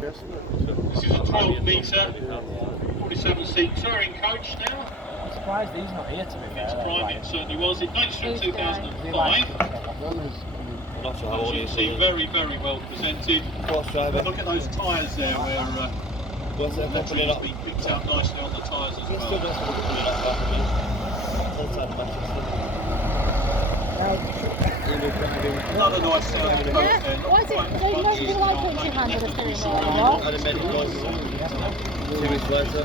This is a 12-metre, 47-seat touring coach now. I'm surprised he's not here to be fair. Its prime it certainly was. It dates from 2005. Not sure how old As he you is. see, very, very well presented. Look at those tyres there where electric's been picked up nicely on the tyres as well. Another nice sounding coach there. Why is it, don't you like putting your hand on the steering wheel? Had a medical 2 weeks later.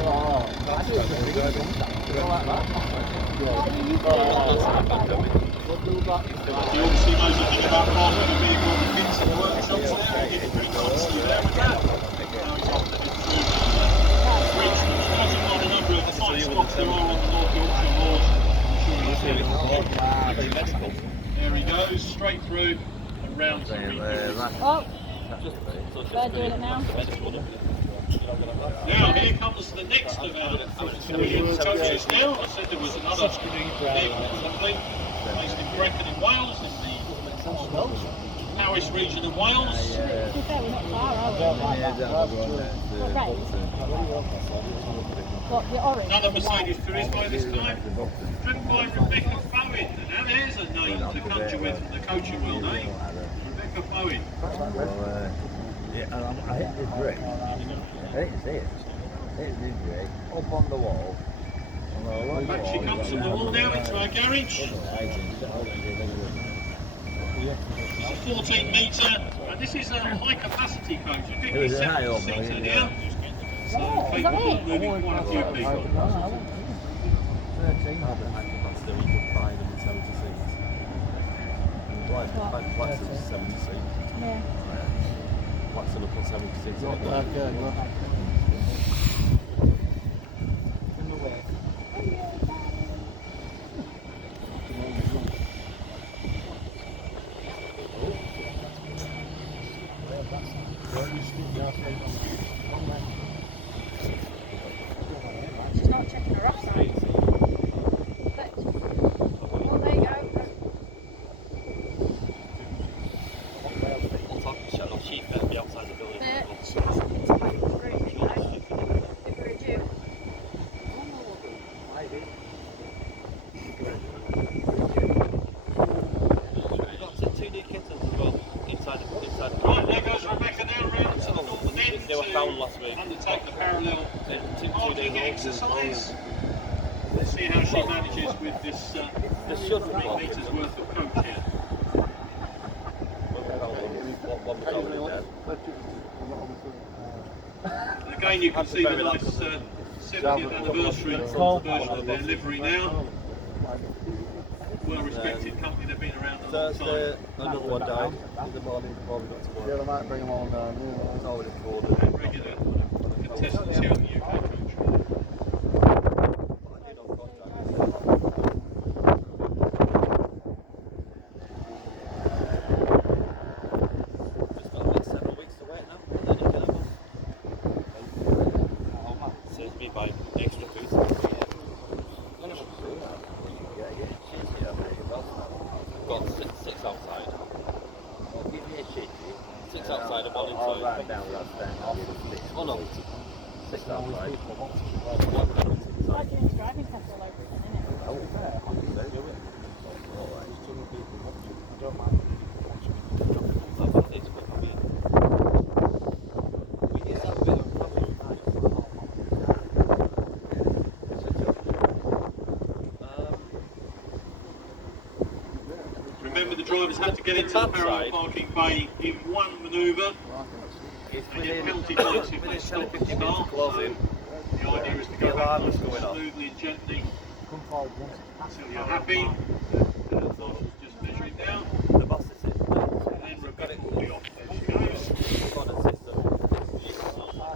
He obviously knows a thing about parking a vehicle and fits in the workshops there. He did it pretty nicely there with that. Now he's off to the bridge, which judging by the number of tight spots there are on the North Yorkshire moors. There he goes, straight through and round to the Oh, they're doing it now. Now here comes the next of our coaches now. I said there was another vehicle something based in Brecon in Wales, in the Powys region of Wales. To be fair, we're not far, are we? What race? What, the orange? Another Mercedes Turismo this time, driven by Rebecca Bowen. Now there's a name to conjure with from the coaching world, eh? Rebecca Bowen. I hit this brick. I didn't see it. I hit this brick up on the wall. Back she comes from the wall now into our garage. It's a 14-metre, and this is a high-capacity coach. A 57-seater here. So capable of moving quite a few people. 13. Blackpool 70 seats. Yeah. Blackpool put 70 seats in it. She's not checking her offside. But, well, there you go. She better be outside the building. But she hasn't been to my room, you know. If we're due. We've got 2 new kittens as well inside the Right, there goes Rebecca now round to the northern end They were found last week. to undertake the parallel Two parking days old. exercise. Let's see how she manages with this 3 metres worth of coach here. And again, you can see the nice 70th anniversary version of their livery now. Well-respected company, they've been around a long Thursday, time. another one died in the morning before we got to work. Yeah, they might bring them on down. It's already recorded. And regular contestants here in the UK coach. Just got about 7 weeks to wait now, and then you can have them. Saves me by extra food. Got six outside. Give me a shit. 6 outside and 1 I'll inside. write down that stand. I'll give it 6. Oh no, 6 outside. one penalty Like inside. doing driving tests all over again, isn't it? Oh, It's good for me. We used to have a bit of a problem. Remember, the drivers had to get into the parallel parking bay in one manoeuvre. it's They get within penalty points if they stop and 50 minutes start. close in. The idea is to The go back alarm nice is and going off. smoothly and gently until you're happy. Marshall's just measuring down, The boss is in. and then Rebecca will be off. There she goes. Recorded system.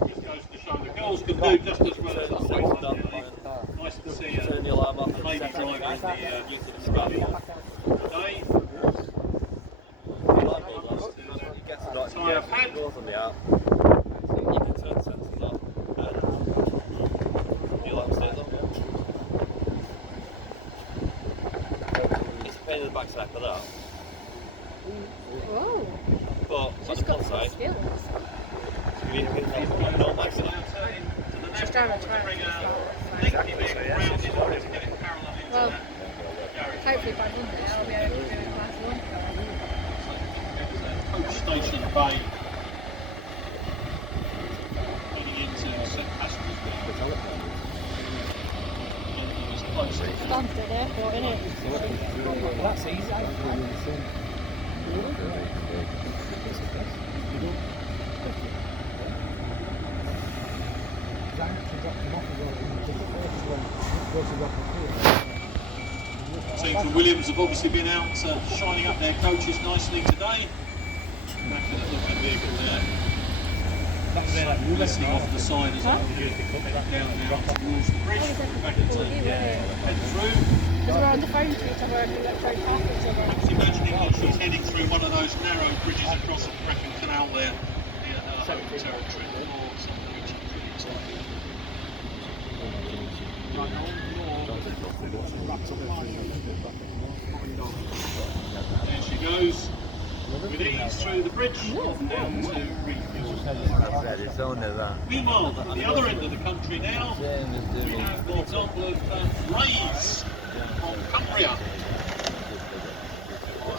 Just goes to show the girls can do just as well as the boys. don't they? Nice to see Turn the alarm off. a lady driver in the scrubby today. It gets a Tyre pad. goes on the app. You can turn sensors off and the alarm stays on. It's a pain in the backside for that. Whoa. But on Just the got plus some side, skills. no like that. She's driving a track. Well, hopefully by Monday I'll be able to do it class 1. Coach station bay. Heading into St Patrick's Day. Stansted Airport, innit? That's easy. Team from Williams have obviously been out shining up their coaches nicely today. Back in a looking vehicle there. Listening off the side as well. Down now towards the bridge. Back into head through. Because we're on the phone to each other and we look very past each other. Perhaps imagining that she's heading through one of those narrow bridges across the Brecon Canal there. Near her home territory. Or something which is really exciting. There she goes. With ease through the bridge, off down to Reays. It's only that. Meanwhile, at the other end of the country now, we have the example of Reays of Cumbria.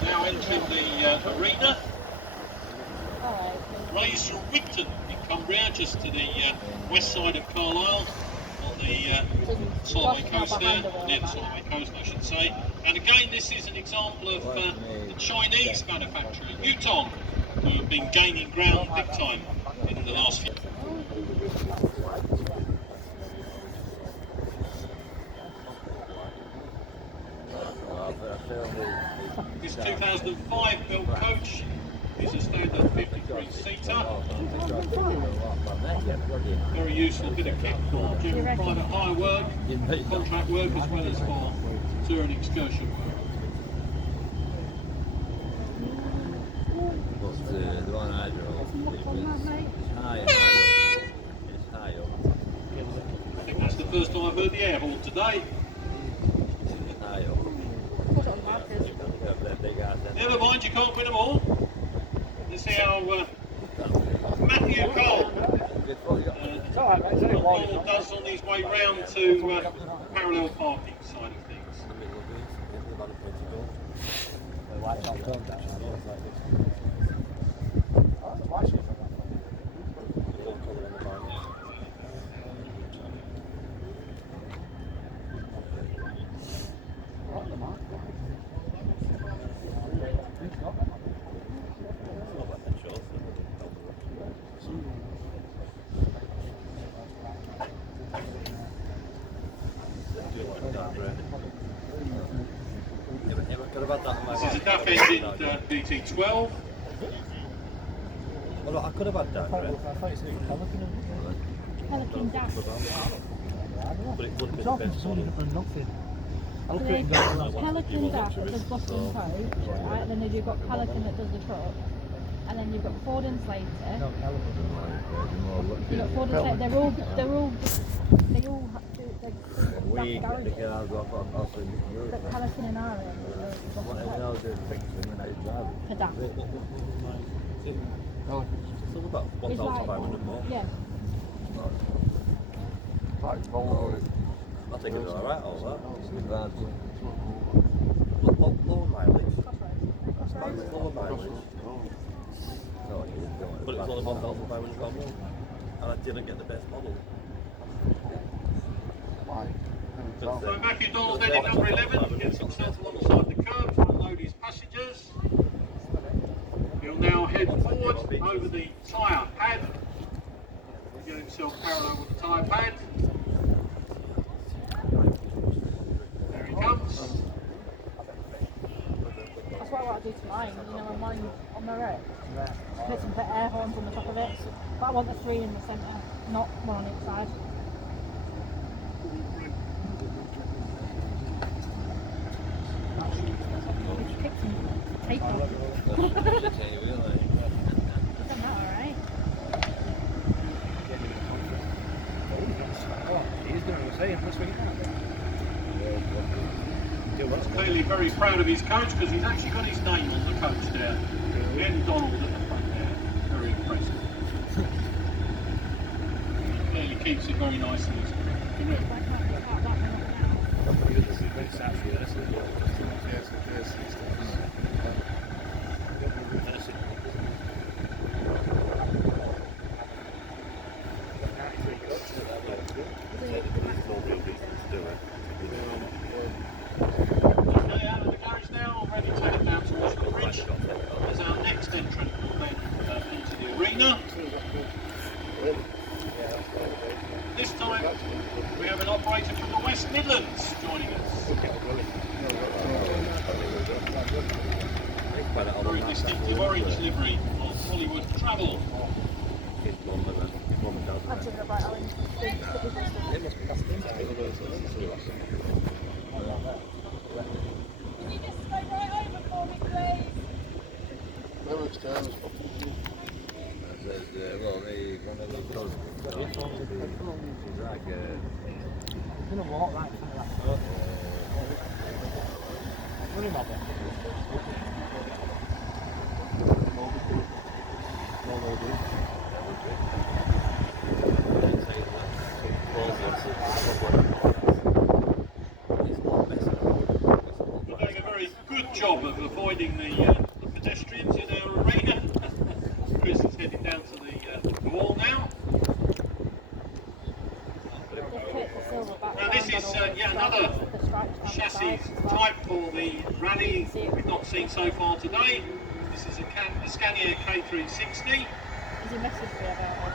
Now entering the arena. Reays from Wigton in Cumbria, just to the west side of Carlisle, on the Solway coast there, near the Solway coast I should say. And again, this is an example of the Chinese manufacturer, Yutong, who have been gaining ground big time in the last few. This 2005 built coach is a standard 53-seater. Very useful bit of kit for general private hire work, contract work, as well as for tour and excursion work. The one I drove, it's high up. It's high up. I think that's the first time I've heard the air horn today. It's high up. Never mind, you can't win them all. Let's see how Matthew Cole does on his way round to parallel parking side of things. This is a DAF engine BT12. Well, I could have had that, right? Pelican Dash. But it would have been the best one. Pelican Dash that does bottom coat, right? And then you've got Pelican that does the truck. And then you've got Ford and Slater. You've got Ford and Slater. They all have to. We get the cars off But Pelican and Iron. when I was doing fixing when I was driving. For that. Still about 1,500 more. Yeah. I think it's alright, all that. Lower mileage. Lower mileage. But it was only 1,500 more. And I didn't get the best model. So Matthew Donald heading number 11 gets himself alongside the curb to unload his passengers. He'll now head forward over the tyre pad. He'll get himself parallel with the tyre pad. There he comes. That's what I want to do to mine, you know, on my road. Put some air horns on the top of it. But I want the 3 in the centre, not one on each side. Pick some tape off. Isn't that alright? He's clearly very proud of his coach because he's actually got his name on the coach there. Ben Donald at the front there, very impressive. He clearly keeps it very nicely. Okay, out of the garage now, ready to head down towards the bridge. As our next entrant will then into the arena. This time we have an operator from the West Midlands joining us. Very distinctive orange livery of Hollywood Travel. We're doing a very good job of avoiding the pedestrians in our arena. Chris is heading down to the wall now. Now this is yet another chassis type for the rally we've not seen so far today. This is a Scania K360. Is he messaged me about it?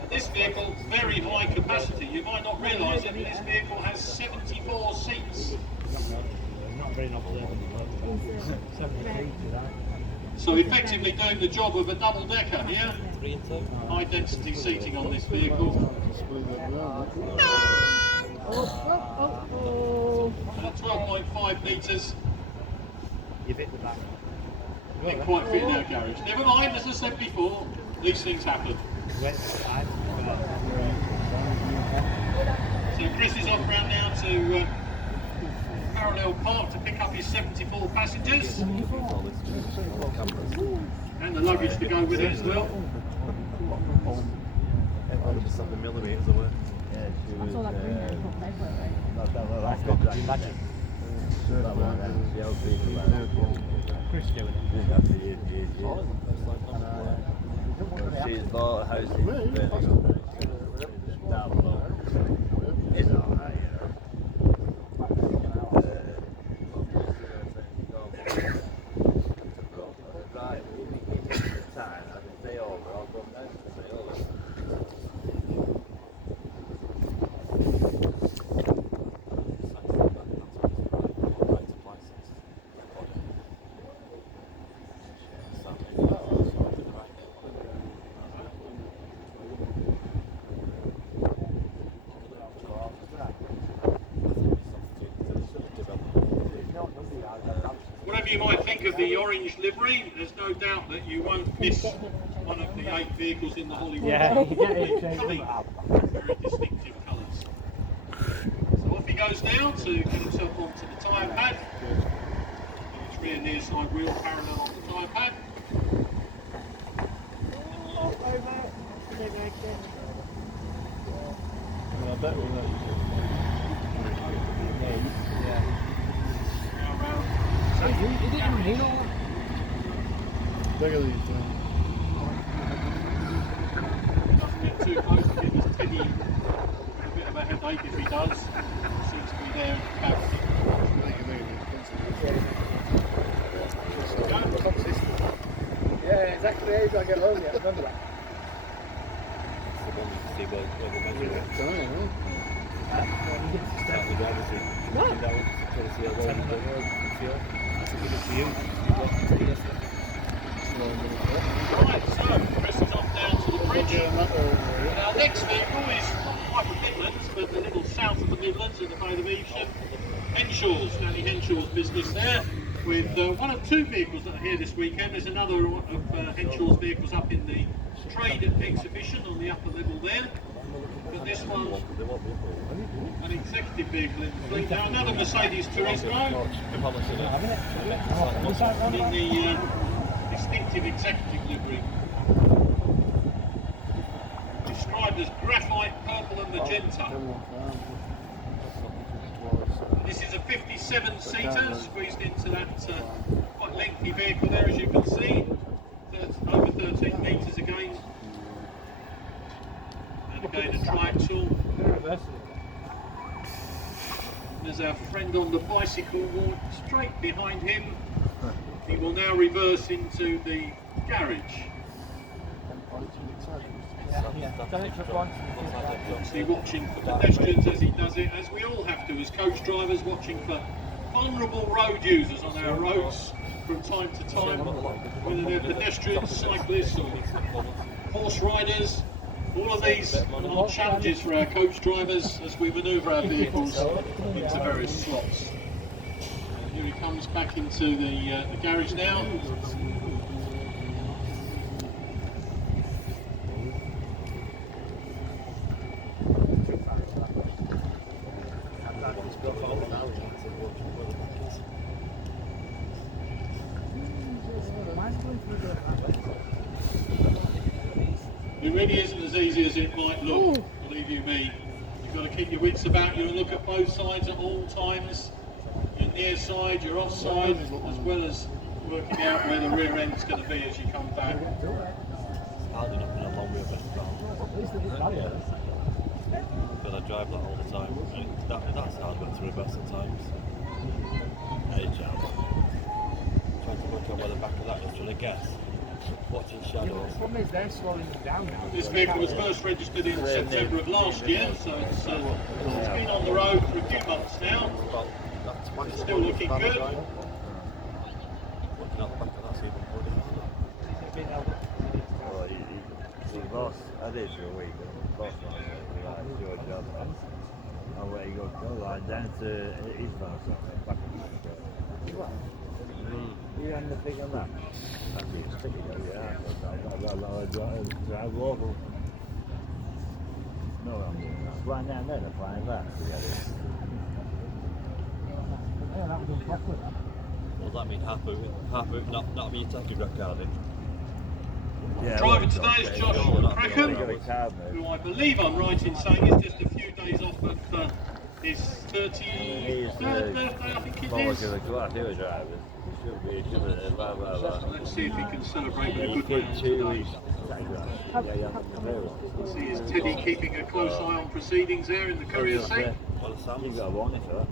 And this vehicle, very high capacity. You might not realise it, but this vehicle has 74 seats. Not very observant. So effectively doing the job of a double decker here. High density seating on this vehicle. At 12.5 metres. You hit the back. Didn't quite fit in our garage. Never mind, as I said before, these things happen. So Chris is off round now to Parallel Park to pick up his 74 passengers. And the luggage to go with it as well. millimetres away. I saw that green there, it's not paper, right? Chris doing She's bought a house in Birmingham. Down below. It's alright, you know. Right, time, I can stay over, I'll come down to stay over. Whatever you might think of the orange livery, there's no doubt that you won't miss one of the 8 vehicles in the Hollywood. Very distinctive colours. So off he goes now to get himself onto the tyre pad. His rear near side wheel parallel on the tyre pad. Doesn't get too close to give his Teddy a bit of a headache if he does. Seems to be there about Yeah, exactly. How do I get home yet? Remember that? Right, so Chris is off down to the bridge. And our next vehicle is not quite the Midlands, but a little south of the Midlands in the Bay of Evesham. Henshaw's, Danny Henshaw's business there, with one of 2 vehicles that are here this weekend. There's another of Henshaw's vehicles up in the trade exhibition on the upper level there. But this one's an executive vehicle in the fleet. Now another Mercedes Turismo in the distinctive executive livery. Described as graphite purple and magenta. This is a 57-seater squeezed into that quite lengthy vehicle there, as you can see. Over 13 metres again. And again a triaxle. There's our friend on the bicycle walk straight behind him. He will now reverse into the garage. Obviously watching for pedestrians as he does it, as we all have to as coach drivers, watching for vulnerable road users on our roads from time to time, whether they're pedestrians, cyclists or horse riders. All of these are challenges for our coach drivers as we manoeuvre our vehicles into various slots. Here he comes back into the garage now. It really isn't as easy as it might look, believe you me. You've got to keep your wits about you and look at both sides at all times. Your near side, your off side, as well as working out where the rear end's going to be as you come back. Hard enough in a long wheelbase car. But I drive that all the time. That's hard work to reverse at times. Hey, Jam. Trying to work out where the back of that is, trying to guess. Watching shadows. The problem is they're slowing them down now. This vehicle was first registered in September of last year, so it's been on the road for a few months now. It's still looking good. Working out the back of that's even good. Well, the boss, I did for a week. The boss man, your job. And where you go like down to his house, back to you and the thing on that. That's it, stick it over your ass. Drive local. No, I'm doing that. Flying down there and flying back together. Yeah, that was proper. What does that mean? Half boot, not having your tachograph card in? Yeah, Driver today is Josh Crackham, got a card, mate. who I believe I'm right in saying is just a few days off of his 33rd birthday, I think it Forward is. to the class, he was driving. Should be, blah, blah, So blah. let's see if he can celebrate with a good Keep round 2 today. weeks. See, is Teddy keeping a close eye on proceedings there in the courier seat? Well, the Sam's. You've got a warning for that.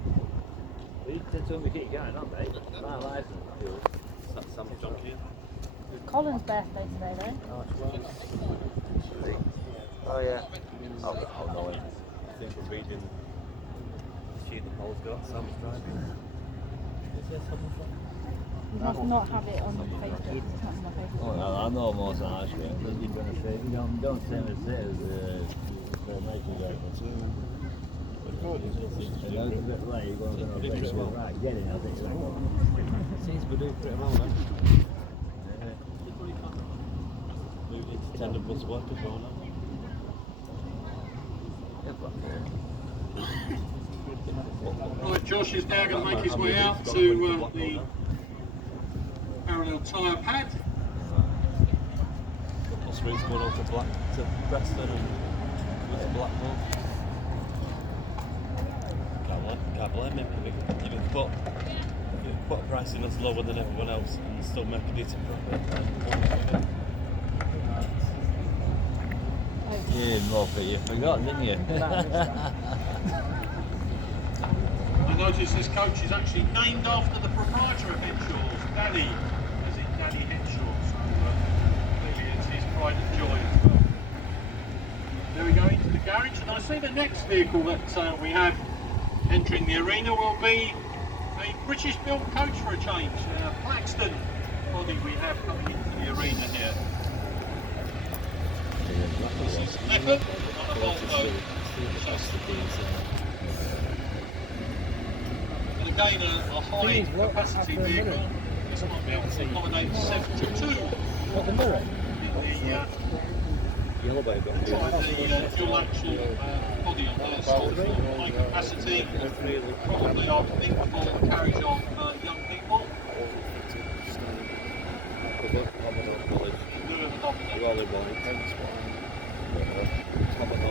You told me to keep going on, mate. My license. That's Sam's junkie. Colin's birthday today, though. Oh, yeah. Oh, no. I think we're reading sheet the poles got Sam's driving. Is there someone from? You must not have it on Facebook. It's not on my Facebook. Oh, no, I know more than I should. You're going to say, don't say as the making guy. It's a bit late, you're going to right, get it, I think. Seems we're doing pretty well, then. Moving into tender bus work as well now. Right, Josh is now going to make his way out to the parallel tyre pad. Couple of streets going up to Preston and to Blackpool. Can't blame him. You can put a pricing that's lower than everyone else and still make a decent profit. You muppet, you forgot, didn't you? I notice this coach is actually named after the proprietor of Henshaw's, Danny, as in Danny Henshaw, so clearly it's his pride and joy as well. There we go into the garage, and I see the next vehicle that we have entering the arena will be a British-built coach for a change, Blackstone body we have coming into the arena here. This is Leopard on a Volvo. And again, a high capacity vehicle. This might be able to accommodate 72 in the Yellow baby. tried the dual action body on there, so high capacity, probably I think for carriage of young people.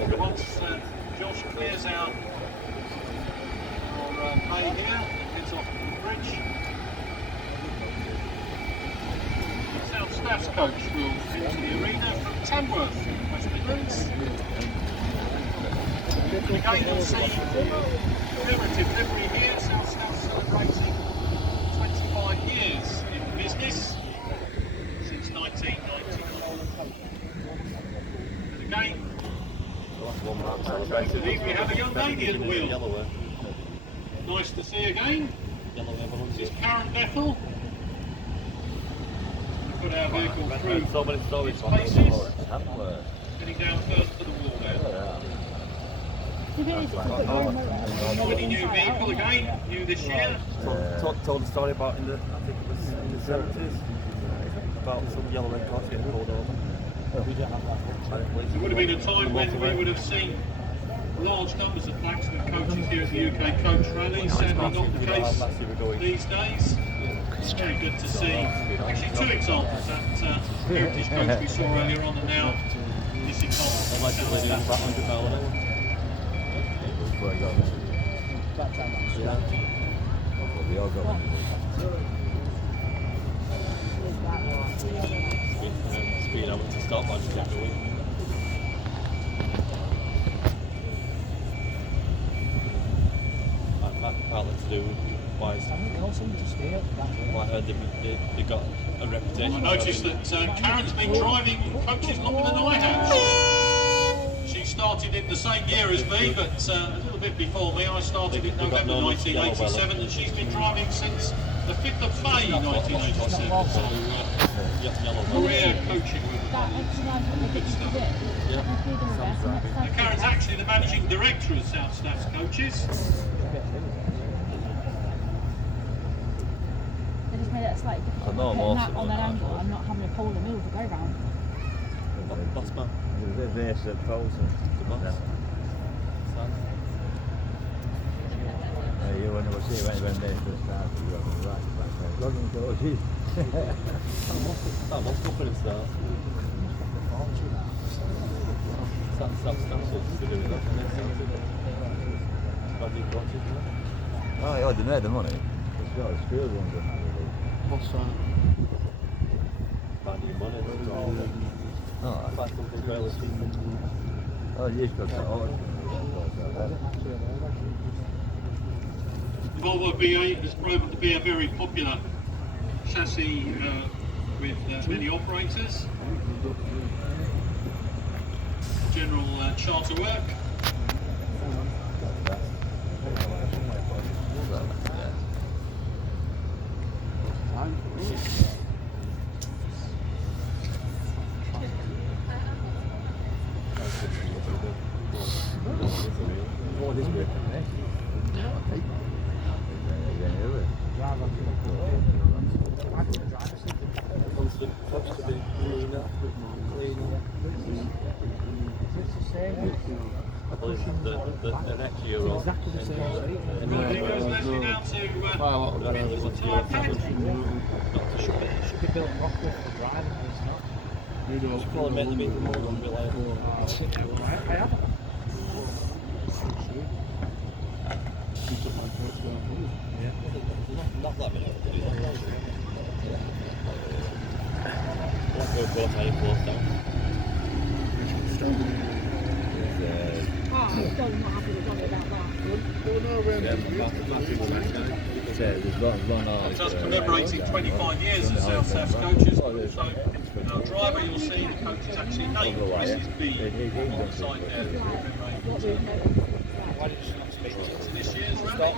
So once Josh clears out our bay here, heads off to the bridge. South Staff's coach will enter the arena from Tamworth, West Midlands. And again you'll see commemorative livery here. South Staff celebrating 25 years in business since 1999. And again, we have a young lady at the wheel. Nice to see again. This is Karen Bethel. Put our vehicle through its paces. Getting down first for the wall there. Pretty new vehicle again, new this year. Told a story about I think it was in the 70s, about some yellow red cars getting pulled over. There would have been a time when we would have seen large numbers of blacksmith coaches here at the UK Coach Rally. Sadly not the case these days. It's very good to see. Actually, two examples. That heritage coach we saw earlier on, and now this example. About 100 miles an hour. Speed I want to stop, I just kept going. Partly to do why I heard they got a reputation. I noticed that Karen's been driving coaches longer than I have. She started in the same year as me, but a little bit before me. I started in November 1987, and she's been driving since the 5th of May 1987. So career coaching with good stuff. Now, Karen's actually the managing director of South Staff's Coaches. They just made it slightly difficult. Putting that on an angle and not having to pull the middle to go round. Boss man. There's the Colson. The boss. You want to see when they first started, you got the right back there. Logging coaches. That must go for himself. That's to do with that. Oh, yeah, they made the money. It's got a school one done. What's that? Finding money. Oh, Find something relative. oh, you've got that. The Volvo V8 has proven to be a very popular chassis with many operators. General charter work. What is it? I believe the next year or Exactly the same seat. Right, here goes Leslie now to into the tyre pad. Should be built properly for driving, but it's not. it's probably meant to be more unreliable. Yeah, well, I haven't. Not that many. Blackpool both had it closed down. I'm still not happy with Johnny about that. It's us commemorating 25 years of South Staff's Coaches, but also in our driver you'll see the coach is actually named Mrs. B on the side there. What we've noticed Why did you not speak to To this year's rally.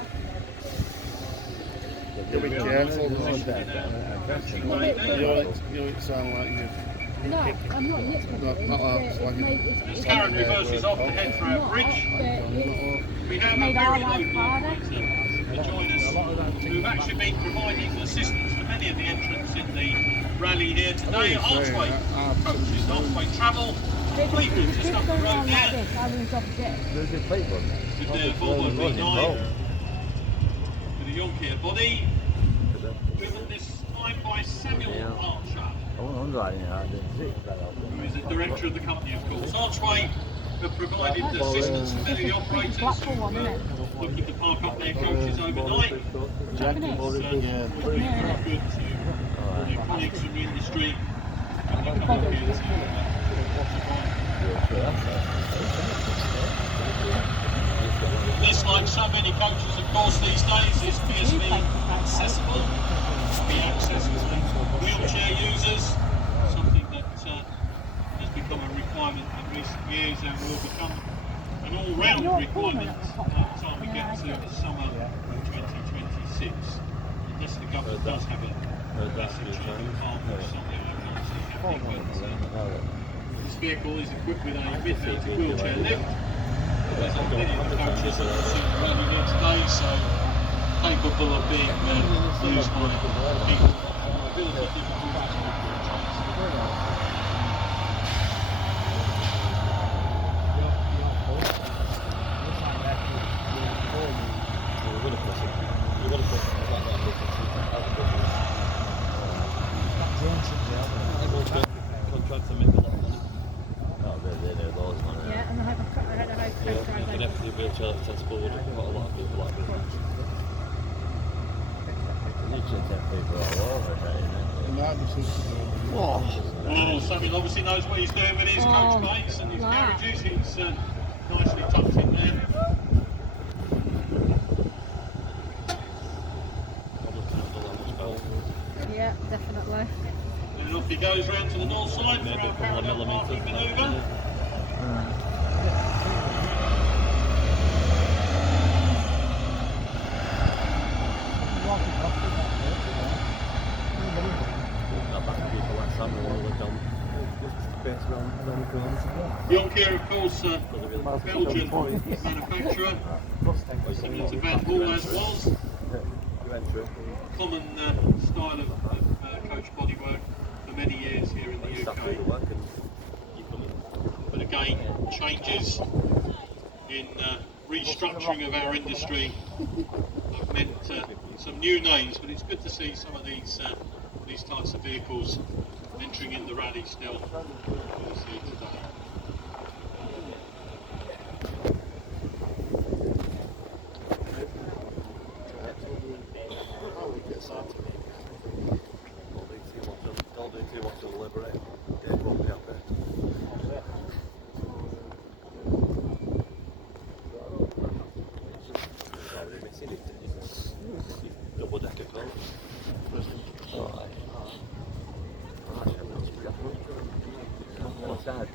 You'll be careful. You You sound like you. no, I'm not nitpicking. Not that, like As Karen reverses off to head for our bridge, we have a made our very life local harder. operator to join us who've actually been providing assistance to many of the entrants in the rally here today. Archway coaches, Archway Travel, vehicles just up the road like there this, I will drop jet. There's a plate one. with the Volvo V9 with a Yonkier body, driven this time by Samuel Archer, I wonder why I didn't see that. who is the director of the company, of course. Archway have provided assistance for many of the operators Blackpool one, who isn't it? looking to park up their coaches overnight. Jacket It's is. been very good to their colleagues in the industry when they come up here This, like so many coaches, of course, these days, is fiercely accessible. Be accessible to wheelchair users, something that has become a requirement in recent years and will become an all-round requirement by the time we get to the summer of 2026. Unless the government does have a message on the partner something I can't see happening. But this vehicle is equipped with a mid-mounted wheelchair lift. There's a many of the coaches that I've seen running here today, so capable of being used by people with mobility difficulties. Contracts and make a lot of money. Oh, they're those ones. Yeah, and I hope Yeah, you can have to wheelchair accessible with quite a lot of people like this. You should have people all over that, And that was just, Well, Samuel obviously knows what he's doing with his coach base and his garages. He's nicely tucked in there. Probably can't do that much better. Yeah, definitely. And off he goes round to the north side for our parallel parking manoeuvre. Yonkier, of course, Belgian manufacturer, similar to Blackpool as was. Common style of coach bodywork for many years here in the UK. But again, changes in restructuring of our industry have meant some new names, but it's good to see some of these types of vehicles entering in the rally still. We'll see today. Don't do too much to deliberate. It won't be up there. Double decker car.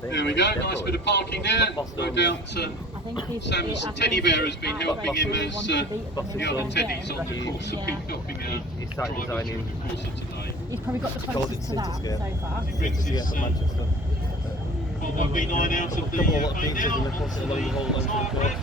There we go, nice bit of parking there. No doubt Sam's teddy bear has been helping him as the other teddies on the course have been helping drivers through the course of today. He's probably got the closest to that so far. He brings his Volvo V9 out of the bay now onto the tyre bed.